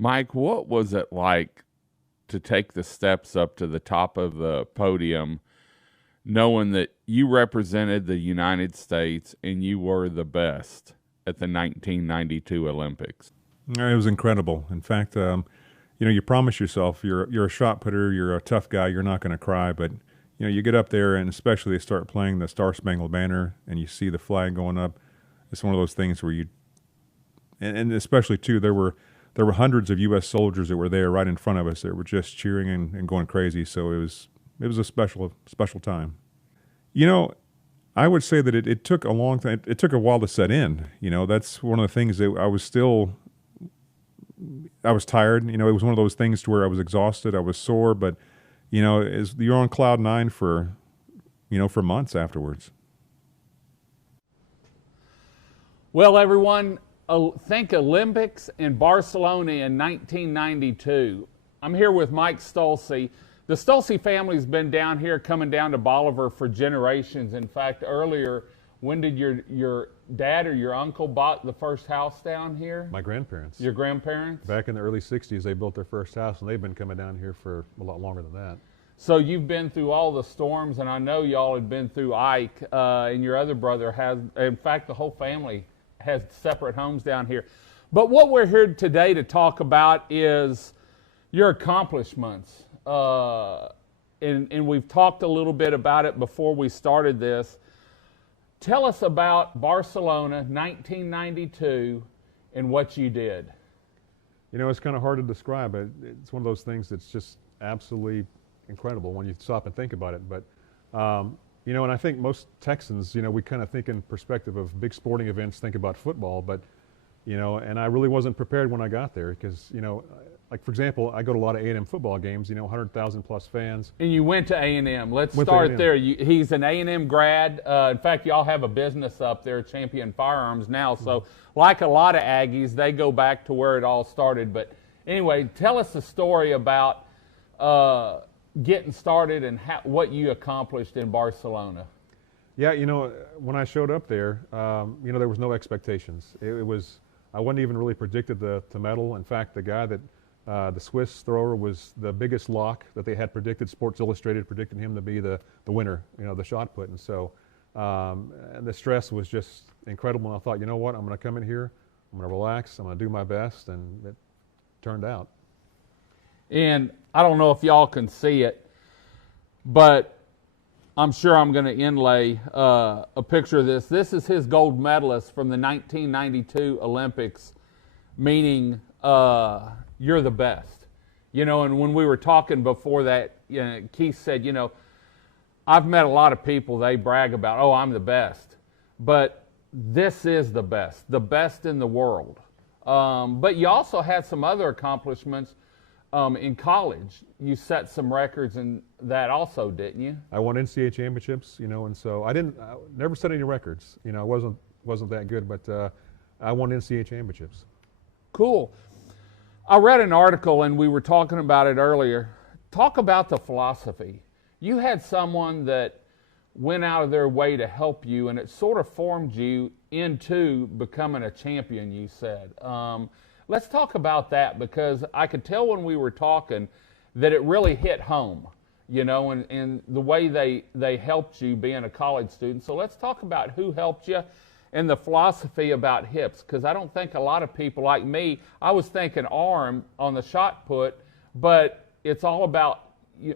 Mike, what was it like to take the steps up to the top of the podium, knowing that you represented the United States and you were the best at the 1992 Olympics? It was incredible. In fact, you promise yourself you're a shot putter, you're a tough guy, you're not going to cry, but you get up there and especially they start playing the Star Spangled Banner and you see the flag going up. It's one of those things where and especially too, there were hundreds of U.S. soldiers that were there right in front of us that were just cheering and going crazy. So it was a special time. I would say that it took a long time. It took a while to set in. That's one of the things that I was tired. It was one of those things to where I was exhausted. I was sore, but you're on cloud nine for months afterwards. Well, everyone, think Olympics in Barcelona in 1992. I'm here with Mike Stulce. The Stulce family's been down here, coming down to Bolivar for generations. In fact, earlier, when did your dad or your uncle bought the first house down here? My grandparents. Your grandparents? Back in the early 60s, they built their first house, and they've been coming down here for a lot longer than that. So you've been through all the storms, and I know y'all had been through Ike, and your other brother has. In fact, the whole family has separate homes down here. But what we're here today to talk about is your accomplishments. And we've talked a little bit about it before we started this. Tell us about Barcelona 1992 and what you did. It's kind of hard to describe. It's one of those things that's just absolutely incredible when you stop and think about it. But and I think most Texans, we kind of think in perspective of big sporting events, think about football, but, and I really wasn't prepared when I got there because, like, for example, I go to a lot of A&M football games, 100,000 plus fans. And you went to A&M. Let's start there. He's an A&M grad. In fact, y'all have a business up there, Champion Firearms now. So like a lot of Aggies, they go back to where it all started. But anyway, tell us the story about getting started and what you accomplished in Barcelona. Yeah, when I showed up there, there was no expectations. I wasn't even really predicted to medal. In fact, the guy that the Swiss thrower was the biggest lock that they had predicted. Sports Illustrated predicted him to be the winner, the shot put. And so and the stress was just incredible. And I thought, you know what, I'm going to come in here, I'm going to relax, I'm going to do my best, and it turned out. And I don't know if y'all can see it, but I'm sure I'm going to inlay a picture of this. This is his gold medalist from the 1992 Olympics, meaning you're the best. And when we were talking before that, Keith said, I've met a lot of people, they brag about, oh, I'm the best. But this is the best in the world. But you also had some other accomplishments. In college, you set some records in that also, didn't you? I won NCAA championships, and so I never set any records. I wasn't that good, but I won NCAA championships. Cool. I read an article, and we were talking about it earlier. Talk about the philosophy. You had someone that went out of their way to help you, and it sort of formed you into becoming a champion, you said. Let's talk about that, because I could tell when we were talking that it really hit home, and the way they helped you being a college student. So let's talk about who helped you and the philosophy about hips, because I don't think a lot of people like me, I was thinking arm on the shot put, but it's all about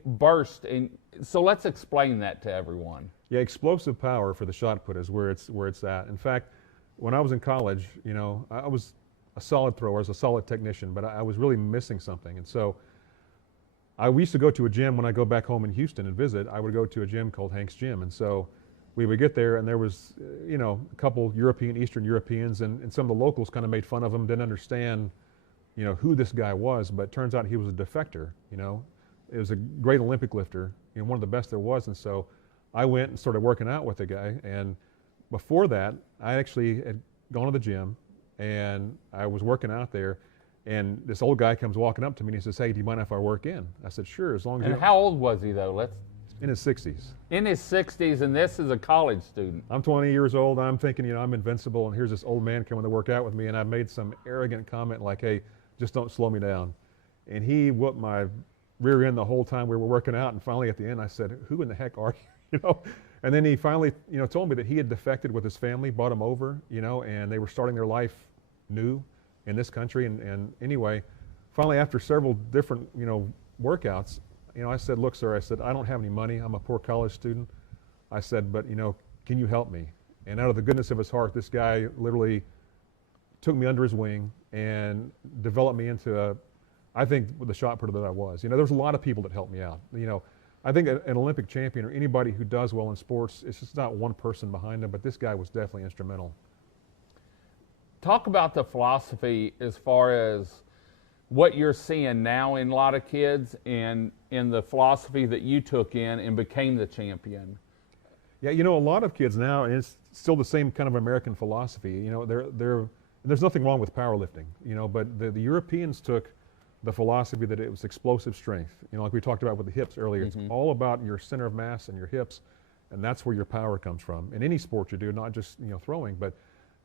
burst. And so let's explain that to everyone. Yeah, explosive power for the shot put is where it's at. In fact, when I was in college, I was a solid thrower, I was a solid technician, but I was really missing something. And so we used to go to a gym when I go back home in Houston and visit. I would go to a gym called Hank's Gym. And so we would get there, and there was, a couple Eastern Europeans, and some of the locals kind of made fun of them, didn't understand who this guy was, but it turns out he was a defector. It was a great Olympic lifter, one of the best there was. And so I went and started working out with the guy. And before that, I actually had gone to the gym and I was working out there. And this old guy comes walking up to me and he says, "Hey, do you mind if I work in?" I said, "Sure, as long as you." And how old was he though? In his 60s. In his 60s, and this is a college student. I'm 20 years old. I'm thinking, I'm invincible, and here's this old man coming to work out with me, and I made some arrogant comment like, "Hey, just don't slow me down." And he whooped my rear end the whole time we were working out, and finally at the end I said, "Who in the heck are you?" And then he finally, told me that he had defected with his family, brought him over, and they were starting their life new in this country. And anyway, finally after several different, workouts, I said, "Look, sir," I said, "I don't have any money. I'm a poor college student." I said, "But, can you help me?" And out of the goodness of his heart, this guy literally took me under his wing and developed me into, I think, the shot putter that I was. There's a lot of people that helped me out. I think an Olympic champion or anybody who does well in sports, it's just not one person behind them, but this guy was definitely instrumental. Talk about the philosophy as far as what you're seeing now in a lot of kids and in the philosophy that you took in and became the champion. Yeah, a lot of kids now, and it's still the same kind of American philosophy. There's nothing wrong with powerlifting, but the Europeans took the philosophy that it was explosive strength. Like we talked about with the hips earlier. Mm-hmm. It's all about your center of mass and your hips, and that's where your power comes from. In any sport you do, not just throwing, but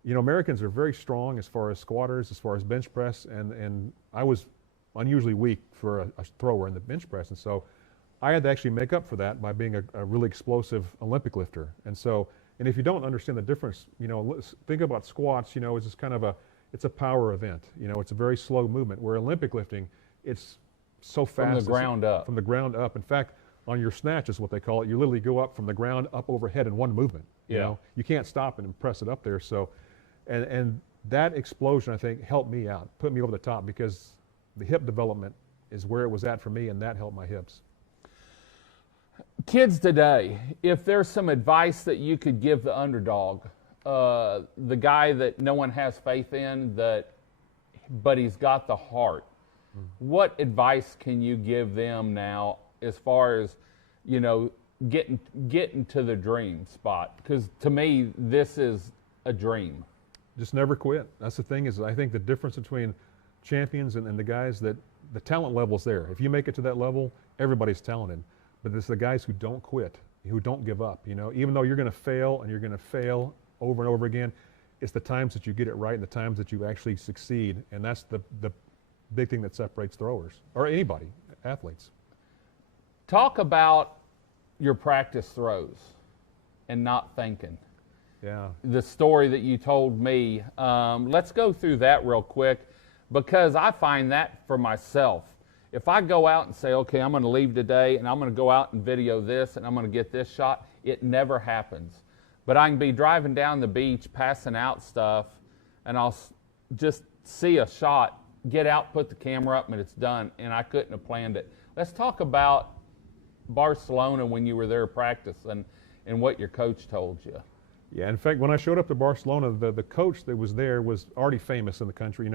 Americans are very strong as far as squatters, as far as bench press, and I was unusually weak for a thrower in the bench press, and so I had to actually make up for that by being a really explosive Olympic lifter. And if you don't understand the difference, think about squats, it's just kind of it's a power event. It's a very slow movement, where Olympic lifting, it's so fast. From the ground up. From the ground up. In fact, on your snatch is what they call it. You literally go up from the ground up overhead in one movement. You can't stop and press it up there. So, and that explosion, I think, helped me out, put me over the top, because the hip development is where it was at for me, and that helped my hips. Kids today, if there's some advice that you could give the underdog, the guy that no one has faith in, but he's got the heart, what advice can you give them now as far as, getting to the dream spot? Because to me, this is a dream. Just never quit. That's the thing, is I think the difference between champions and the guys that the talent level's there. If you make it to that level, everybody's talented. But it's the guys who don't quit, who don't give up. Even though you're going to fail and you're going to fail over and over again, it's the times that you get it right and the times that you actually succeed. And that's the big thing that separates throwers or anybody, athletes. Talk about your practice throws and not thinking. Yeah. The story that you told me, let's go through that real quick, because I find that for myself. If I go out and say, okay, I'm going to leave today and I'm going to go out and video this and I'm going to get this shot, it never happens. But I can be driving down the beach, passing out stuff, and I'll just see a shot, get out, put the camera up, and it's done, and I couldn't have planned it. Let's talk about Barcelona when you were there practicing and what your coach told you. Yeah, in fact, when I showed up to Barcelona, the coach that was there was already famous in the country.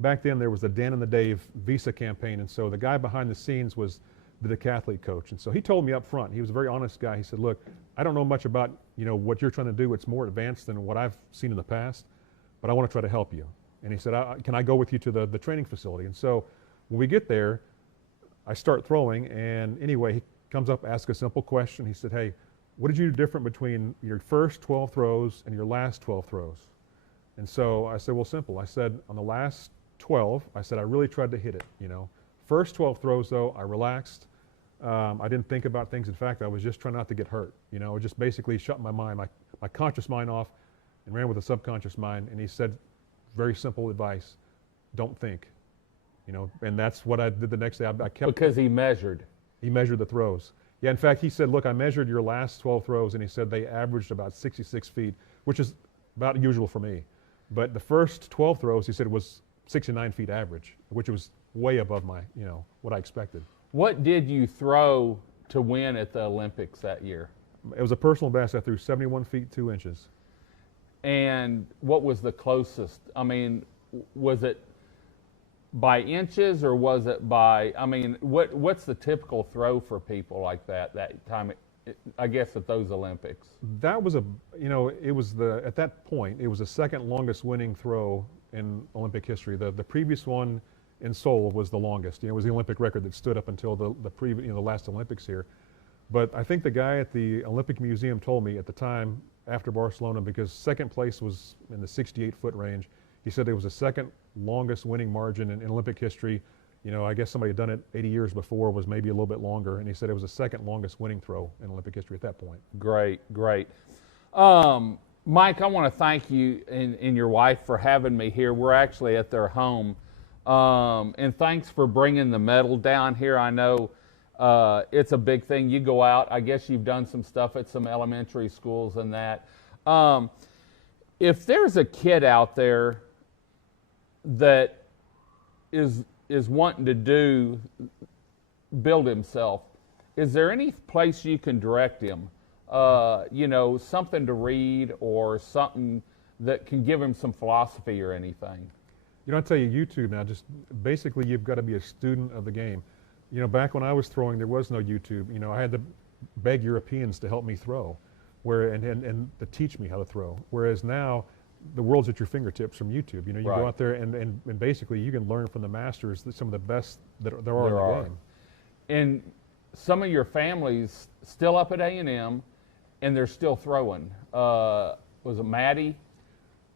Back then there was the Dan and the Dave visa campaign, and so the guy behind the scenes was the decathlete coach. And so he told me up front, he was a very honest guy. He said, "Look, I don't know much about what you're trying to do. It's more advanced than what I've seen in the past, but I want to try to help you." And he said, "Can I go with you to the training facility?" And so when we get there, I start throwing, and anyway, he comes up, asks a simple question. He said, "Hey, what did you do different between your first 12 throws and your last 12 throws?" And so I said, "Well, simple." I said, "On the last 12, I said, I really tried to hit it, First 12 throws, though, I relaxed. I didn't think about things. In fact, I was just trying not to get hurt. Just basically shut my mind, my conscious mind off, and ran with the subconscious mind." And he said, very simple advice: don't think. And that's what I did the next day. I kept. Because he measured. He measured the throws. Yeah, in fact, he said, "Look, I measured your last 12 throws," and he said they averaged about 66 feet, which is about usual for me. But the first 12 throws, he said, was 69 feet average, which was way above my, what I expected. What did you throw to win at the Olympics that year? It was a personal best. I threw 71 feet 2 inches. And what was the closest? I mean, was it by inches, or was it by, I mean, what's the typical throw for people like that time, I guess, at those Olympics? That was it was at that point, it was the second longest winning throw in Olympic history. The previous one in Seoul was the longest. It was the Olympic record that stood up until the last Olympics here. But I think the guy at the Olympic Museum told me at the time after Barcelona, because second place was in the 68-foot range, he said it was the second longest winning margin in Olympic history. I guess somebody had done it 80 years before, was maybe a little bit longer, and he said it was the second longest winning throw in Olympic history at that point. Great. Mike, I want to thank you and your wife for having me here. We're actually at their home. And thanks for bringing the medal down here. I know it's a big thing. You go out, I guess you've done some stuff at some elementary schools and that. If there's a kid out there that is wanting to build himself, is there any place you can direct him? Something to read or something that can give him some philosophy or anything? I tell you, YouTube now, just basically you've got to be a student of the game. Back when I was throwing, there was no YouTube. I had to beg Europeans to help me throw, and to teach me how to throw. Whereas now, the world's at your fingertips from YouTube. You Right. go out there and basically you can learn from the masters, some of the best that there are in the game. And some of your families still up at A&M, and they're still throwing. Was it Maddie?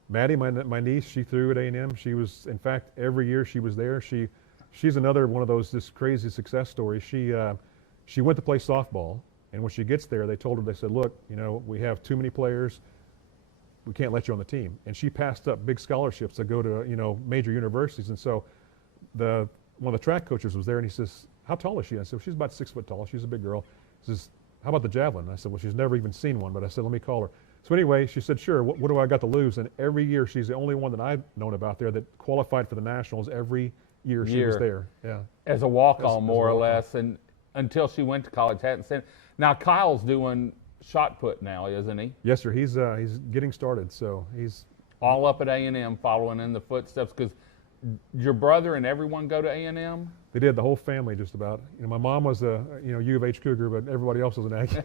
Maddie, my niece, she threw at A&M. She was, in fact, every year she was there. She's another one of those just crazy success stories. She went to play softball, and when she gets there, they said, look, we have too many players. We can't let you on the team. And she passed up big scholarships to go to major universities. And so one of the track coaches was there, and he says, how tall is she? I said, well, she's about 6 foot tall. She's a big girl. He says, how about the javelin? I said, well, she's never even seen one, but I said, let me call her. So anyway, she said, sure, what do I got to lose? And every year, she's the only one that I've known about there that qualified for the Nationals every year she was there. Yeah. As a walk-on, more or less, and until she went to college, hadn't seen. Now, Kyle's doing shot put now, isn't he? Yes, sir. He's getting started, so he's all up at A&M, following in the footsteps, because your brother and everyone go to A&M? They did, the whole family just about. My mom was a U of H Cougar, but everybody else was an Aggie.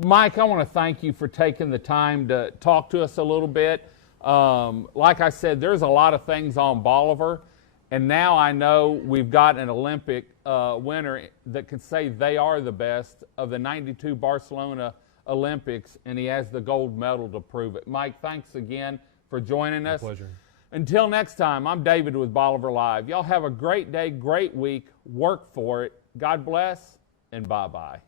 Mike, I want to thank you for taking the time to talk to us a little bit. Like I said, there's a lot of things on Bolivar, and now I know we've got an Olympic winner that can say they are the best of the '92 Barcelona Olympics, and he has the gold medal to prove it. Mike, thanks again for joining us. My pleasure. Until next time, I'm David with Bolivar Live. Y'all have a great day, great week. Work for it. God bless, and bye-bye.